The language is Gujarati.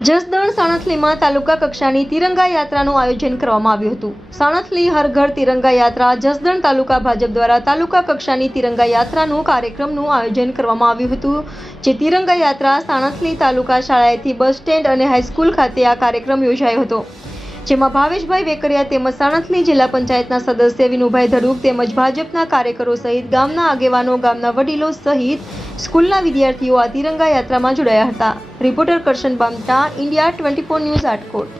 જસદણ સાણથલીમાં તાલુકા કક્ષાની તિરંગા યાત્રાનું આયોજન કરવામાં આવ્યું હતું। સાણથલી હર ઘર તિરંગા યાત્રા જસદણ તાલુકા ભાજપ દ્વારા તાલુકા કક્ષાની તિરંગા યાત્રાનું કાર્યક્રમનું આયોજન કરવામાં આવ્યું હતું। જે તિરંગા યાત્રા સાણથલી તાલુકા શાળાએથી બસ સ્ટેન્ડ અને હાઈસ્કૂલ ખાતે આ કાર્યક્રમ યોજાયો હતો, જેમાં ભાવેશભાઈ વેકરિયા તેમજ સાણથલી જિલ્લા પંચાયતના સદસ્ય વિનુભાઈ ધડુક તેમજ ભાજપના કાર્યકરો સહિત ગામના આગેવાનો, ગામના વડીલો સહિત સ્કૂલના વિદ્યાર્થીઓ આ તિરંગા યાત્રામાં જોડાયા હતા। Reporter Karshan Bamta, India 24 news, Rajkot.